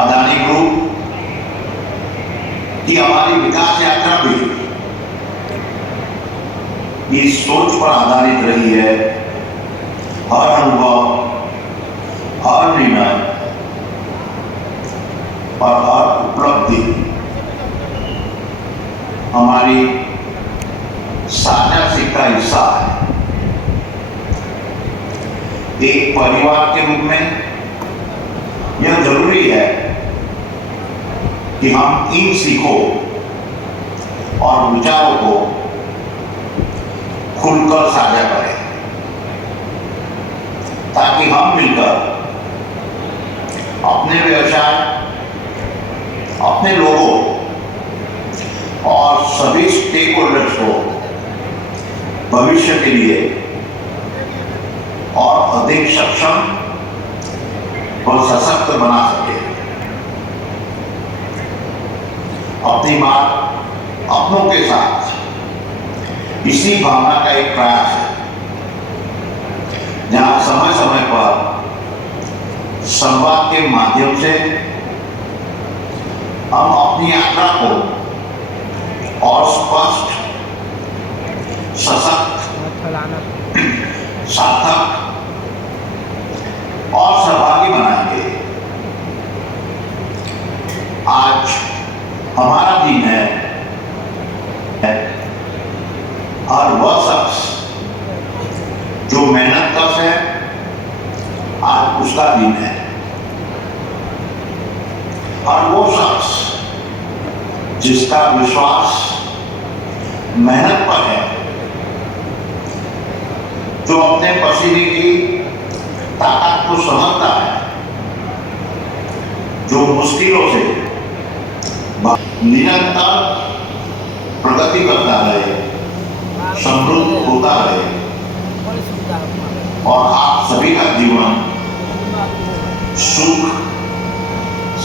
Adani group की हमारी विकास यात्रा भी इस सोच पर आधारित रही है। हर अनुभव, हर निर्णय और हर उपलब्धि हमारी साझा सीख का हिस्सा है। एक परिवार के रूप में यह जरूरी है कि हम इन सीखों और विचारों को खुलकर साझा करें, ताकि हम मिलकर अपने व्यवसाय, अपने लोगों और सभी स्टेक होल्डर्स को भविष्य के लिए और अधिक सक्षम और सशक्त बना सके। अपनी बात अपनों के साथ इसी भावना का एक प्रयास है, जहां समय समय पर संवाद के माध्यम से हम अपनी यात्रा को और स्पष्ट, सशक्त, सार्थक और सहभागी बनाएंगे। आज हमारा दिन है और वह शख्स जो मेहनत कश है, आज उसका दिन है। और वो शख्स जिसका विश्वास मेहनत पर है, जो अपने पसीने की ताकत को समझता है, जो मुश्किलों से निरंतर प्रगति करता रहे, समृद्ध होता रहे और आप सभी का जीवन सुख,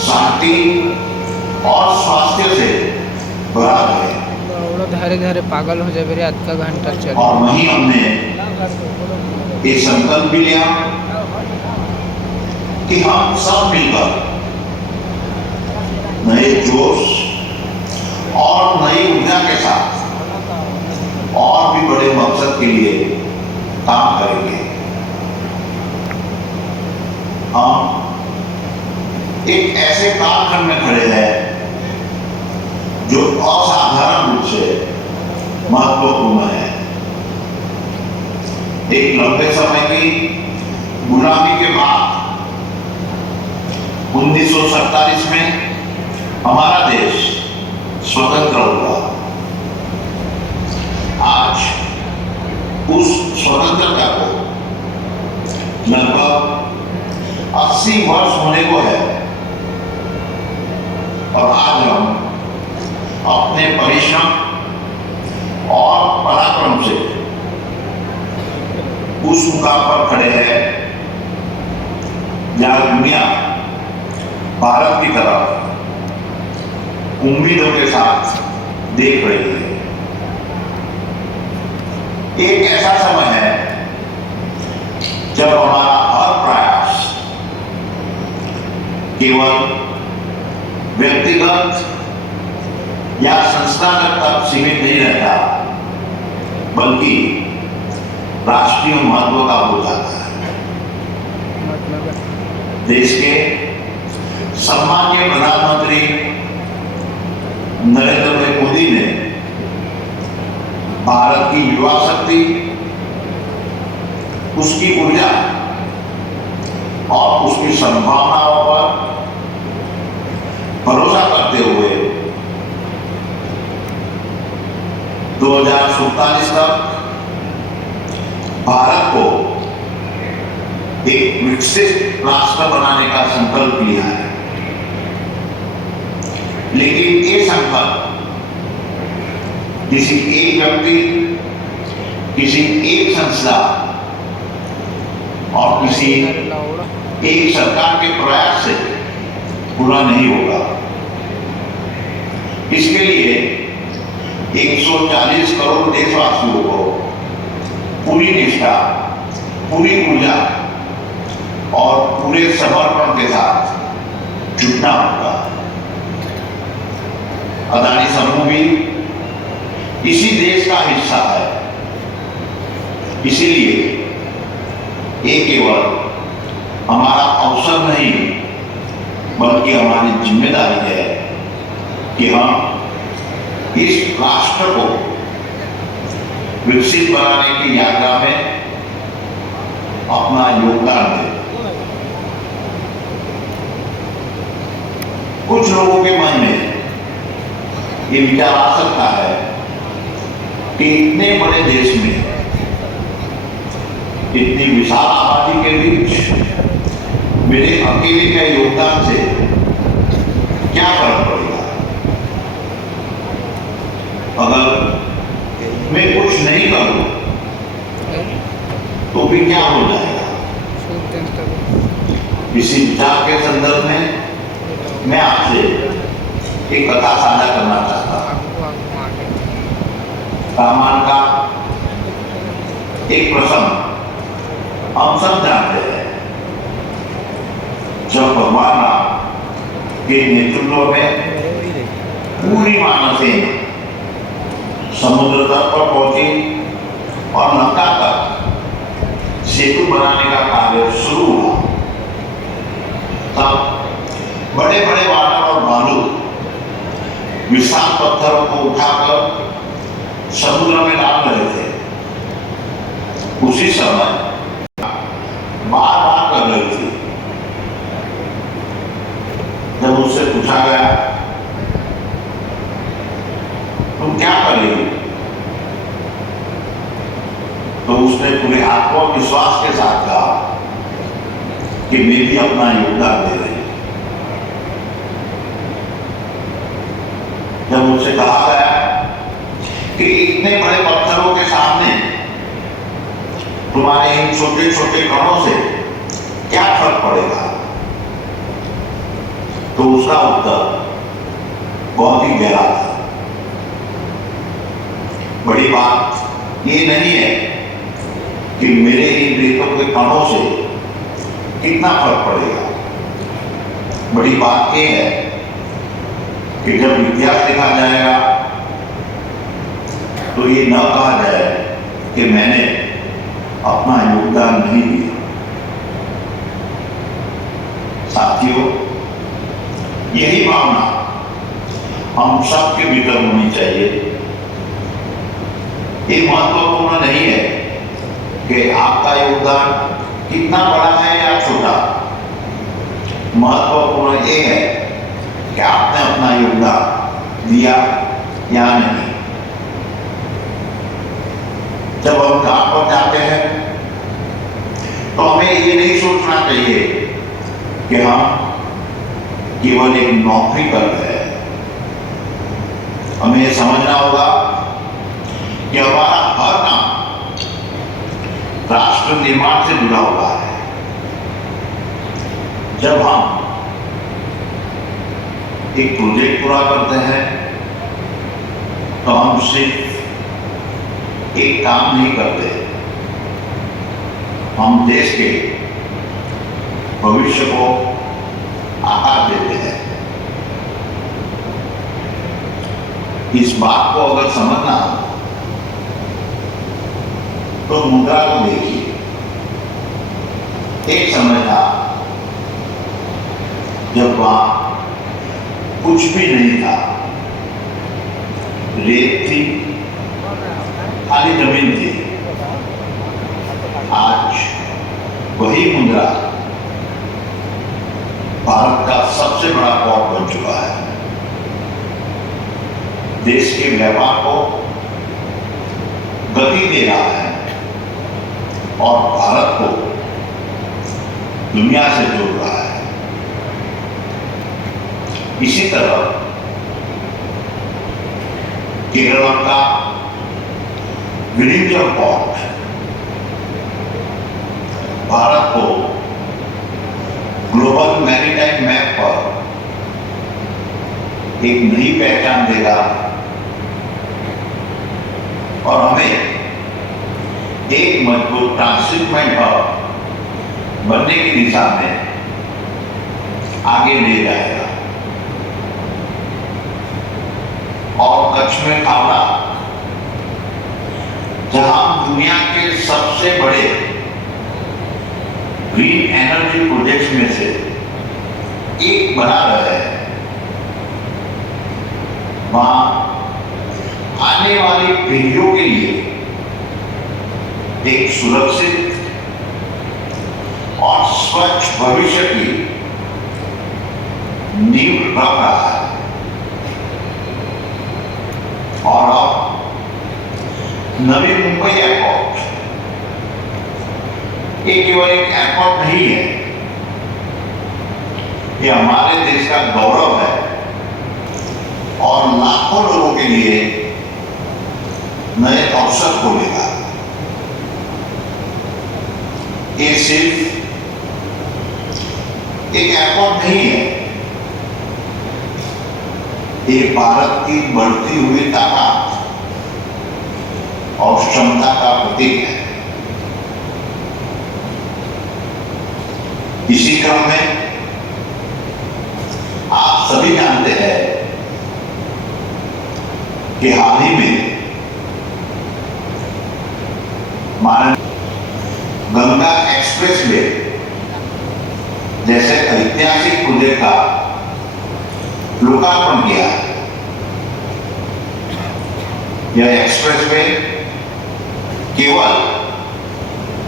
शांति और स्वास्थ्य से भरा रहे। धारे धारे पागल हो जाए आज का घंटा चल। और वहीं हमने ये संकल्प भी लिया कि हम सब मिलकर नए जोश और नई ऊर्जा के साथ और भी बड़े मकसद के लिए काम करेंगे। हम एक ऐसे कालखंड में खड़े हैं जो असाधारण रूप से महत्वपूर्ण है। एक लंबे समय की गुलामी के बाद 1947 में हमारा देश स्वतंत्र हुआ। आज उस स्वतंत्रता को लगभग 80 वर्ष होने को है और आज हम अपने परिश्रम और पराक्रम से उस मुकाम पर खड़े हैं जहां दुनिया भारत की तरफ उम्मीदों के साथ देख रही है। एक ऐसा समय है जब हमारा हर प्रयास केवल व्यक्तिगत या संस्थागत तक सीमित नहीं रहता, बल्कि राष्ट्रीय महत्व का हो जाता है। देश के सम्माननीय प्रधानमंत्री नरेंद्र भाई मोदी ने भारत की युवा शक्ति, उसकी ऊर्जा और उसकी संभावनाओं पर भरोसा करते हुए 2047 तक भारत को एक विकसित राष्ट्र बनाने का संकल्प लिया है। लेकिन ये संकल्प किसी एक व्यक्ति, किसी एक संस्था और किसी एक सरकार के प्रयास से पूरा नहीं होगा। इसके लिए 140 करोड़ देशवासियों को पूरी निष्ठा, पूरी ऊर्जा और पूरे समर्पण के साथ जुटना होगा। अदानी समूह भी इसी देश का हिस्सा है, इसीलिए ये केवल हमारा अवसर नहीं बल्कि हमारी जिम्मेदारी है कि हम इस राष्ट्र को विकसित बनाने की यात्रा में अपना योगदान दें। कुछ लोगों के मन में ये विचार आ सकता है कि इतने बड़े देश में इतनी विशाल आबादी के बीच मेरे अकेले के योगदान से क्या फर्क पड़ेगा? अगर मैं कुछ नहीं करूं तो भी क्या हो जाएगा? इसी विचार के संदर्भ में मैं आपसे एक कथा साझा करना चाहता हूं। रामायण का एक प्रसंग हम सब जानते हैं। जब भगवान राम के नेतृत्व में पूरी मानव सेना समुद्र तट पर पहुंची और लंका तक सेतु बनाने का कार्य शुरू हुआ, तब बड़े बड़े वानर और भालू विशाल पत्थरों को उठाकर समुद्र में डाल रहे थे। उसी समय बार बार कर रही थी। जब उससे पूछा गया तुम क्या करेगी, तो उसने पूरे आत्मविश्वास के साथ कहा कि मैं भी अपना योगदान दे रही हूं। जब उससे कहा गया कि इतने बड़े पत्थरों के सामने तुम्हारे इन छोटे छोटे कणों से क्या फर्क पड़ेगा, तो उसका उत्तर बहुत ही गहरा था। बड़ी बात ये नहीं है कि मेरे इन रेतों के कणों से कितना फर्क पड़ेगा। बड़ी बात ये है कि जब इतिहास लिखा जाएगा तो ये न कहा जाए कि मैंने अपना योगदान नहीं दिया। साथियों, यही भावना हम सबके भीतर होनी चाहिए। ये महत्वपूर्ण नहीं है कि आपका योगदान कितना बड़ा है या छोटा। महत्वपूर्ण ये है कि आपने अपना योगदान दिया या नहीं। जब हम काम पर जाते हैं तो हमें ये नहीं सोचना चाहिए कि हम केवल एक नौकरी कर रहे हैं। हमें समझना होगा कि हमारा हर काम राष्ट्र निर्माण से जुड़ा हुआ है। जब हम एक प्रोजेक्ट पूरा करते हैं तो हम सिर्फ एक काम नहीं करते, हम देश के भविष्य को आकार देते हैं। इस बात को अगर समझना हो तो मुद्रा को देखिए। एक समय था जब वहां कुछ भी नहीं था, रेत थी, खाली जमीन थी। आज वही मुद्रा भारत का सबसे बड़ा पोर्ट बन चुका है। देश के व्यापार को गति दे रहा है और भारत को दुनिया से जोड़ रहा है। इसी तरह केरल का विलिंगम पोर्ट भारत को ग्लोबल मैरीटाइम मैप पर एक नई पहचान देगा और हमें एक मजबूत ट्रांसशिपमेंट हब बनने की दिशा में आगे ले जाएगा। और कच्छ में खावड़ा, जहां दुनिया के सबसे बड़े ग्रीन एनर्जी प्रोजेक्ट्स में से एक बना रहे हैं, वहां आने वाली पीढ़ियों के लिए एक सुरक्षित और स्वच्छ भविष्य की नींव रख रहा है। और अब नवी मुंबई एयरपोर्ट ये केवल एक एयरपोर्ट नहीं है, ये हमारे देश का गौरव है और लाखों लोगों के लिए नए अवसर खोलेगा। ये सिर्फ एक एयरपोर्ट नहीं है, ये भारत की बढ़ती हुई ताकत और क्षमता का प्रतीक है। इसी क्रम में आप सभी जानते हैं कि हाल ही में गंगा एक्सप्रेसवे जैसे ऐतिहासिक प्रोजेक्ट का लोकार्पण किया। यह एक्सप्रेसवे केवल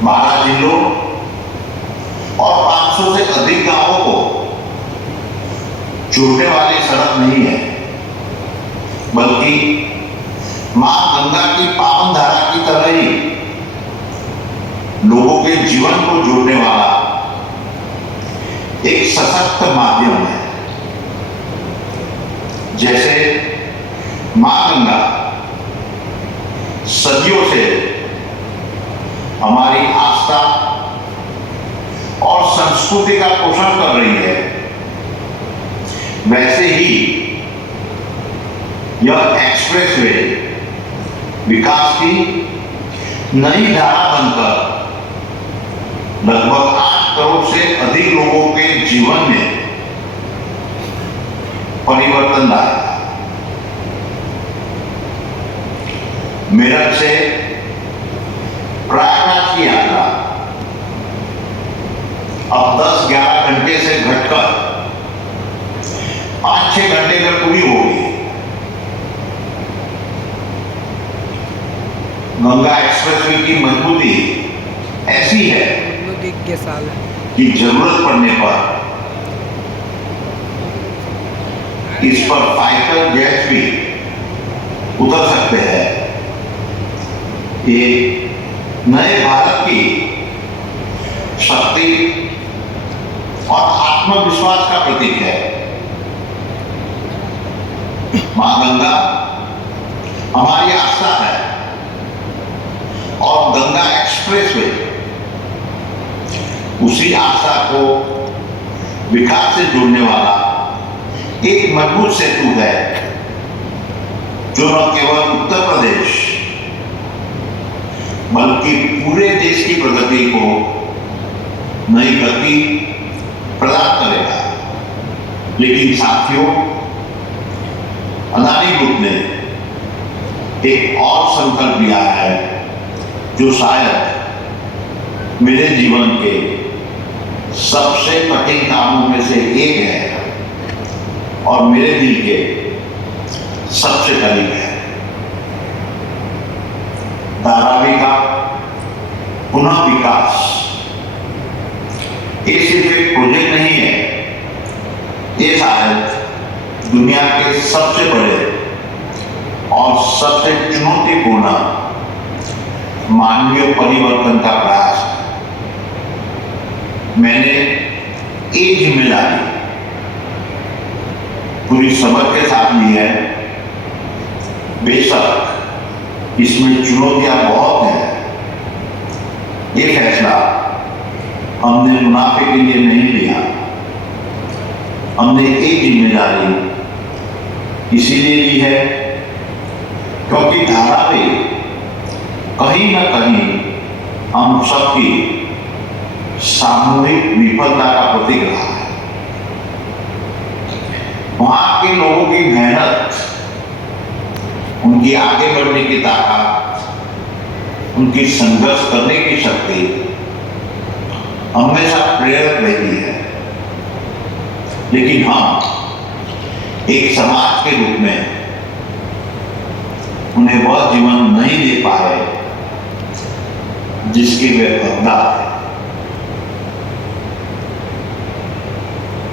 12 जिलों और 500 से अधिक गांवों को जोड़ने वाली सड़क नहीं है, बल्कि मां गंगा की पावन धारा की तरह ही लोगों के जीवन को जोड़ने वाला एक सशक्त माध्यम है। जैसे मां गंगा सदियों से हमारी आस्था और संस्कृति का पोषण कर रही है, वैसे ही यह एक्सप्रेसवे विकास की नई धारा बनकर लगभग 8 करोड़ से अधिक लोगों के जीवन में परिवर्तन लाएगा। मेरठ से प्रयागराज की यात्रा अब 10-11 घंटे से घटकर 5-6 घंटे में पूरी होगी। गंगा एक्सप्रेसवे की मजबूती ऐसी है के साल कि जरूरत पड़ने पर इस पर फाइटर जेट भी उतर सकते हैं। ये नए भारत की शक्ति और आत्मविश्वास का प्रतीक है। मां गंगा हमारी आस्था है और गंगा एक्सप्रेसवे उसी आस्था को विकास से जोड़ने वाला एक मजबूत सेतु है, जो न केवल उत्तर प्रदेश बल्कि पूरे देश की प्रगति को नई गति प्रदान करेगा। लेकिन साथियों, अदानी ग्रुप ने एक और संकल्प लिया है जो शायद मेरे जीवन के सबसे कठिन कामों में से एक है और मेरे दिल के सबसे करीब है। धारावी का पुनः विकास ये सिर्फ एक प्रोजेक्ट नहीं है, ये शायद दुनिया के सबसे बड़े और सबसे चुनौतीपूर्ण मानवीय परिवर्तन का प्रयास है। मैंने एक जिम्मेदारी पूरी समझ के साथ ली है। बेशक इसमें चुनौतियां बहुत हैं। ये फैसला हमने मुनाफे के लिए नहीं लिया, हमने एक जिम्मेदारी इसीलिए ली है क्योंकि धारावी कहीं ना कहीं हम सबकी सामूहिक विफलता का प्रतीक रहा है। वहां के लोगों की मेहनत, उनकी आगे बढ़ने की ताकत, उनकी संघर्ष करने की शक्ति हमेशा प्रेरक रहती है। लेकिन हम एक समाज के रूप में उन्हें वह जीवन नहीं दे पाए जिसकी वे हकदार है।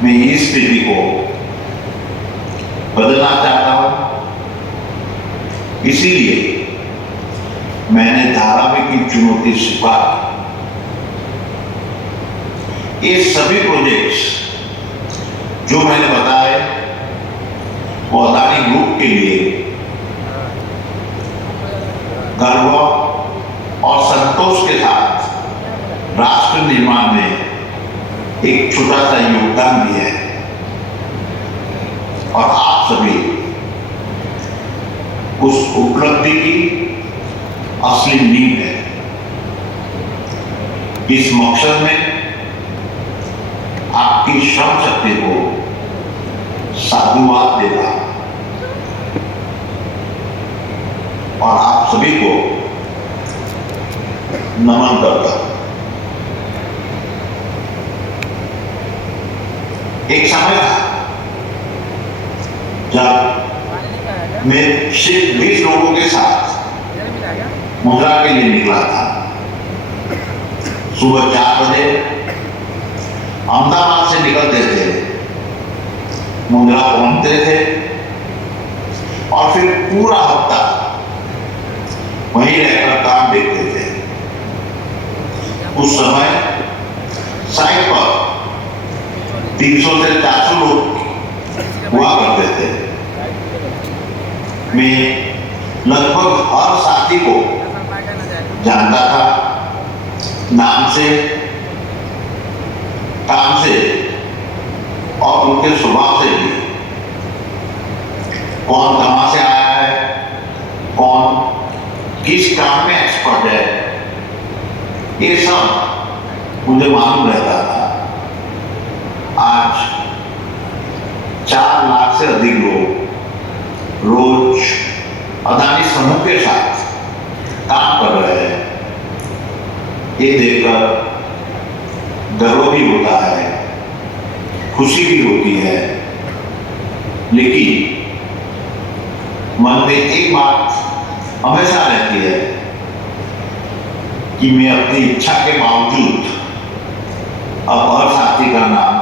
मैं इस स्थिति को बदलना चाहता हूं, इसीलिए मैंने धारावाहिक की चुनौती स्वीकार। ये सभी प्रोजेक्ट्स जो मैंने बताए वो अदानी ग्रुप के लिए गर्व और संतोष के साथ राष्ट्र निर्माण में एक छोटा सा योगदान भी है। और आप सभी उस उपलब्धि की असली नींव है। इस मकसद में आपकी श्रम शक्ति को साधुवाद देता और आप सभी को नमन करता हूं। एक समय था जब मैं सिर्फ 20 लोगों के साथ मुद्रा के लिए निकला था। सुबह 4 बजे अहमदाबाद से निकलते थे, मुद्रा पहुंचते थे और फिर पूरा हफ्ता वहीं रहकर काम देखते थे। उस समय साइट पर 300 से 400 लोग हुआ करते थे। मैं लगभग हर साथी को जानता था, नाम से, काम से और उनके स्वभाव से भी। कौन कहां से आया है, कौन किस काम में एक्सपर्ट है, ये सब मुझे मालूम रहता था। आज 4 लाख से अधिक लोग रोज अदानी समूह के साथ काम कर रहे हैं। ये देखकर गर्व भी होता है, खुशी भी होती है, लेकिन मन में एक बात हमेशा रहती है कि मैं अपनी इच्छा के बावजूद अब हर साथी का नाम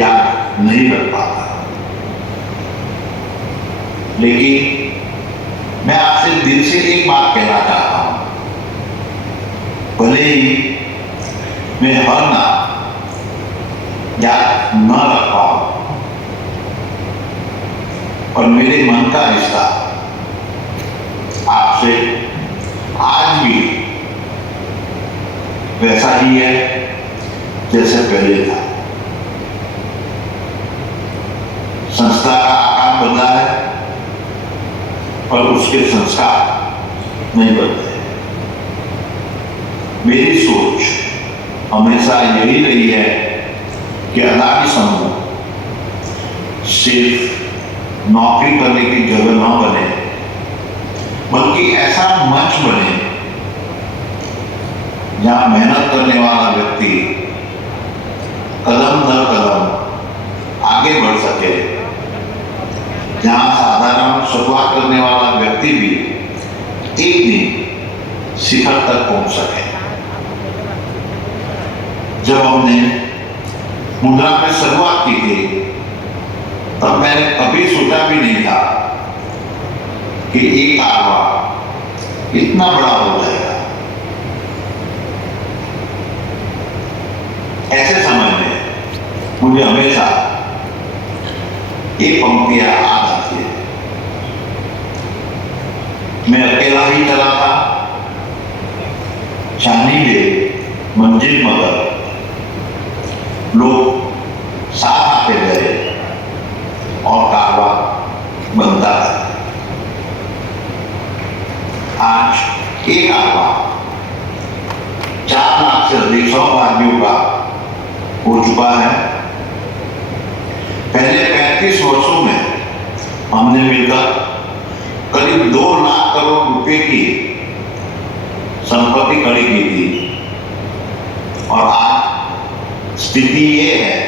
याद नहीं रख पाता। लेकिन मैं आपसे दिल से एक बात कहना चाहता हूं, भले ही मैं हर नाम याद न रख पाऊं, पर मेरे मन का रिश्ता आपसे आज भी वैसा ही है जैसे पहले था। संस्था का आकार बदला है पर उसके संस्कार नहीं बदले। मेरी सोच हमेशा यही रही है कि अदानी समूह सिर्फ नौकरी करने की जगह न बने, बल्कि ऐसा मंच बने जहां मेहनत करने वाला व्यक्ति कदम दर कदम आगे बढ़ सके, जहां साधारण शुरुआत करने वाला व्यक्ति भी एक दिन शिखर तक पहुंच सके। जब हमने मुद्रा में शुरुआत की थी तब मैंने कभी सोचा भी नहीं था कि एक कारवां इतना बड़ा हो जाएगा। ऐसे समय में मुझे हमेशा एक पंक्तियां याद आती है। मैं अकेला ही चला था, चांदी ले मंजिल मगर, लोग साथ आते गए और कारवां बनता है। आज एक कारवां 4 लाख से अधिक 100 आदमियों का हो चुका है। पहले 35 हमने मिलकर करीब 2 लाख करोड़ रुपए की संपत्ति खड़ी की थी और आज स्थिति ये है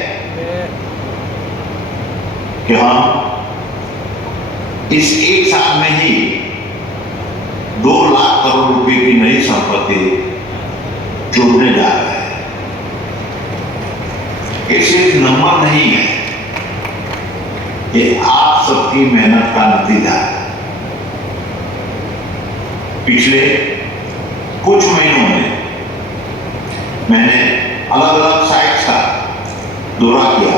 कि हम इस एक साल में ही 2 लाख करोड़ रुपए की नई संपत्ति जोड़ने जा रहे हैं। ये सिर्फ नंबर नहीं है, ये आप सबकी मेहनत का नतीजा है। पिछले कुछ महीनों में मैंने अलग अलग साइट्स का दौरा किया।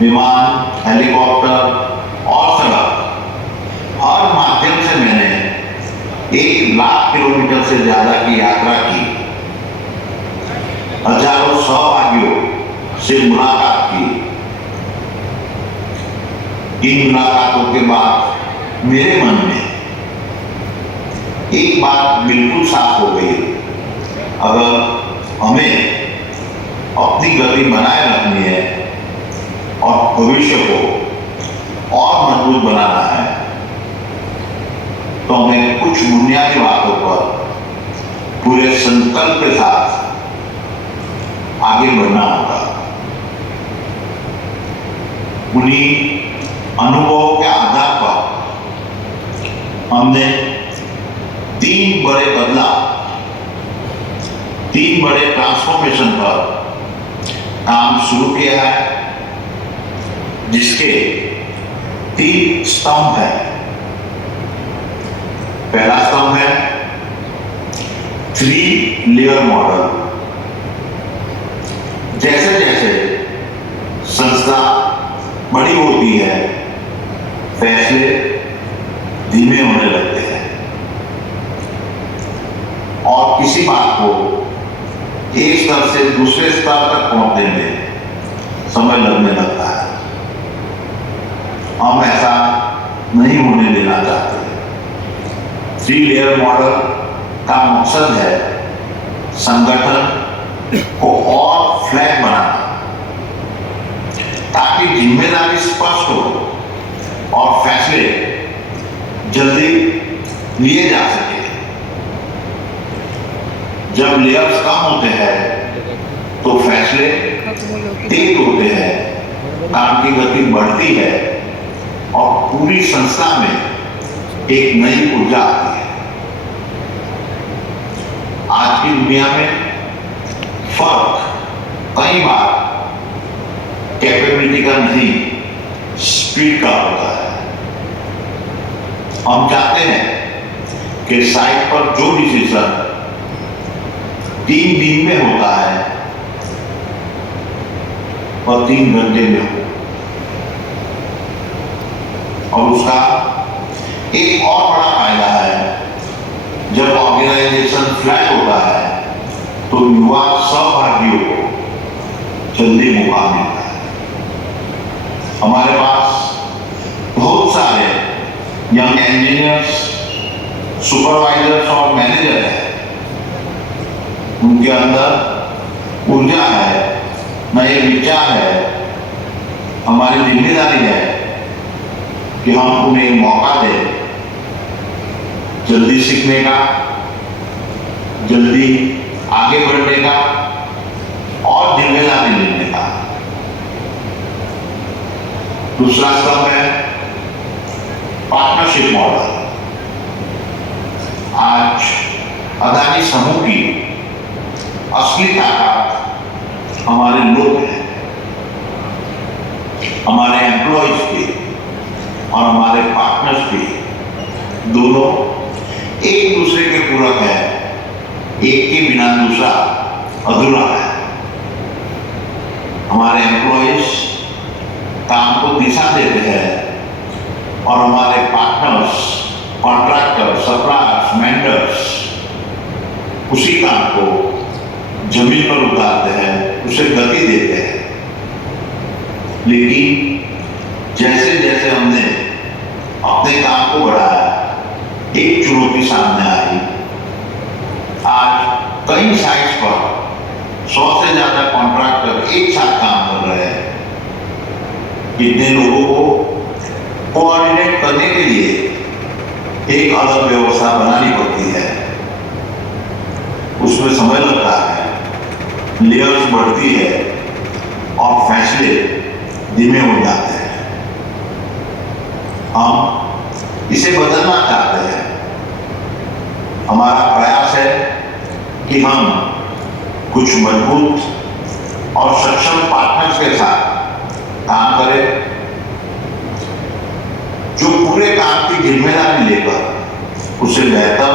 विमान, हेलीकॉप्टर और सड़क, हर माध्यम से मैंने 1 लाख किलोमीटर से ज्यादा की यात्रा की। हजारों सहभागियों से मुलाकात की। इन मुलाकातों के बाद मेरे मन में एक बात बिल्कुल साफ हो गई। अगर हमें अपनी गति बनाए रखनी है और भविष्य को और मजबूत बनाना है तो हमें कुछ बुनियादी बातों पर पूरे संकल्प के साथ आगे बढ़ना होगा। उन्हीं अनुभवों के आधार पर हमने 3 बड़े बदलाव, 3 बड़े ट्रांसफॉर्मेशन पर काम शुरू किया है, जिसके 3 स्तंभ है। पहला स्तंभ है 3 लेयर मॉडल। जैसे जैसे संस्था बड़ी होती है, फैसले धीमे होने लगते हैं और किसी बात को एक स्तर से दूसरे स्तर तक पहुंचने में समय लगने लगता है। हम ऐसा नहीं होने देना चाहते। 3 लेयर मॉडल का मकसद है संगठन को और फ्लैट बनाना, ताकि जिम्मेदारी स्पष्ट हो और फैसले जल्दी लिए जा सके। जब लेयर्स कम होते हैं तो फैसले तेज होते हैं, काम की गति बढ़ती है और पूरी संस्था में एक नई ऊर्जा आती है। आज की दुनिया में फर्क कई बार कैपेबिलिटी का नहीं, स्पीड का होता है। हम चाहते हैं कि साइट पर जो डिसीजन 3 दिन में होता है और 3 घंटे में हो। और उसका एक और बड़ा फायदा है, जब ऑर्गेनाइजेशन फ्लैट होता है तो युवा सहभागियों को जल्दी मौका मिलता है। हमारे पास बहुत सारे यंग इंजीनियर्स, सुपरवाइजर्स और मैनेजर हैं। उनके अंदर ऊर्जा है, नए विचार है। हमारी जिम्मेदारी है कि हम उन्हें मौका दें जल्दी सीखने का, जल्दी आगे बढ़ने का और जिम्मेदारी लेने का। दूसरा स्तंभ है पार्टनरशिप मॉडल। आज अदानी समूह की असली ताकत हमारे लोग हैं, हमारे एम्प्लॉयज भी और हमारे पार्टनर्स भी। दोनों एक दूसरे के पूरक है, एक के बिना दूसरा अधूरा है। हमारे एम्प्लॉयज काम को दिशा देते हैं और हमारे पार्टनर्स, कॉन्ट्रैक्टर, सप्लायर्स, वेंडर्स उसी काम को जमीन पर उतारते हैं, उसे गति देते हैं। लेकिन जैसे जैसे हमने अपने काम को बढ़ाया, एक चुनौती सामने आई। आज कई साइट्स पर 100 से ज्यादा कॉन्ट्रैक्टर एक साथ काम कर रहे हैं। इतने लोगों को कोऑर्डिनेट करने के लिए एक अलग व्यवस्था बनानी पड़ती है। उसमें समय लगता है, लेयर्स बढ़ती है और फैसले धीमे हो जाते हैं। हम इसे बदलना चाहते हैं। हमारा प्रयास है कि हम कुछ मजबूत और सक्षम पार्टनर्स के साथ काम करें, जो पूरे काम की जिम्मेदारी लेकर उसे बेहतर,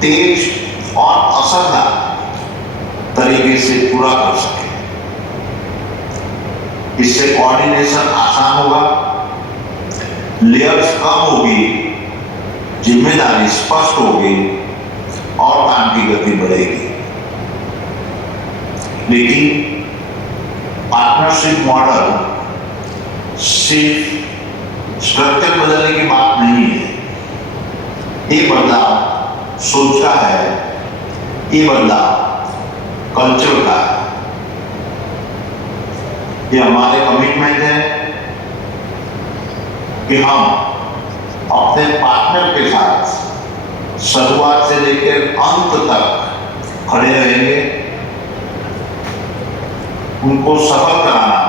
तेज और असरदार तरीके से पूरा कर सके। इससे कोऑर्डिनेशन आसान होगा, लेयर्स कम होगी, जिम्मेदारी स्पष्ट होगी और काम की गति बढ़ेगी। लेकिन पार्टनरशिप मॉडल सिर्फ स्ट्रक्चर बदलने की बात नहीं है। ये बदलाव सोच का है, ये बदलाव कल्चर का है। ये हमारे कमिटमेंट है कि हम अपने पार्टनर के साथ शुरुआत से लेकर अंत तक खड़े रहेंगे। उनको सफल कराना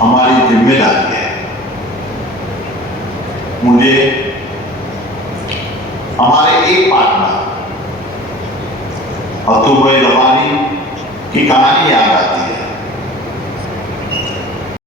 हमारी जिम्मेदारी है। मुझे हमारे एक पार्टनर अतुल भाई रबानी की कहानी याद आती है।